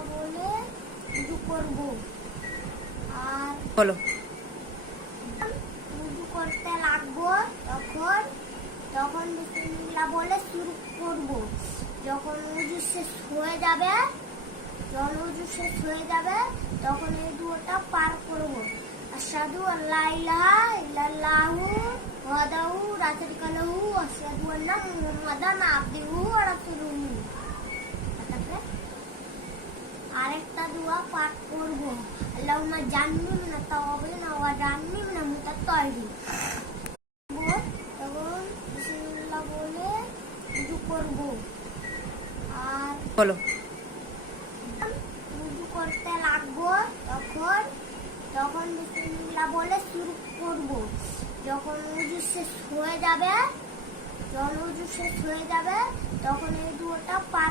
বিসমিল্লাহ বলে উযু করব। আর বলো। উযু করতে লাগবো তখন বিসমিল্লাহ বলে শুরু করব। যখন উযু শেষ হয়ে যাবে তখন এই দুটা পার করব। আশহাদু আল্লা ইলাহা ইল্লাল্লাহু ওয়াহদাহু লা শারীকা লাহু ওয়া আশহাদু আন্না মুহাম্মাদান আবদুহু ওয়া রাসূলুহু। আরেকটা দোয়া পাঠ করব, আল্লাহুম্মা জান্নিবনা তাওয়াবিনা ওয়া জান্নিবনা মুতাত্তাহিরিন। তখন বিসমিল্লাহ বলে উযু করব। আর বলো। উযু করতে লাগবো তখন বিসমিল্লাহ বলে শুরু করব। যখন উযু শেষ হয়ে যাবে তখন এই দুটা পার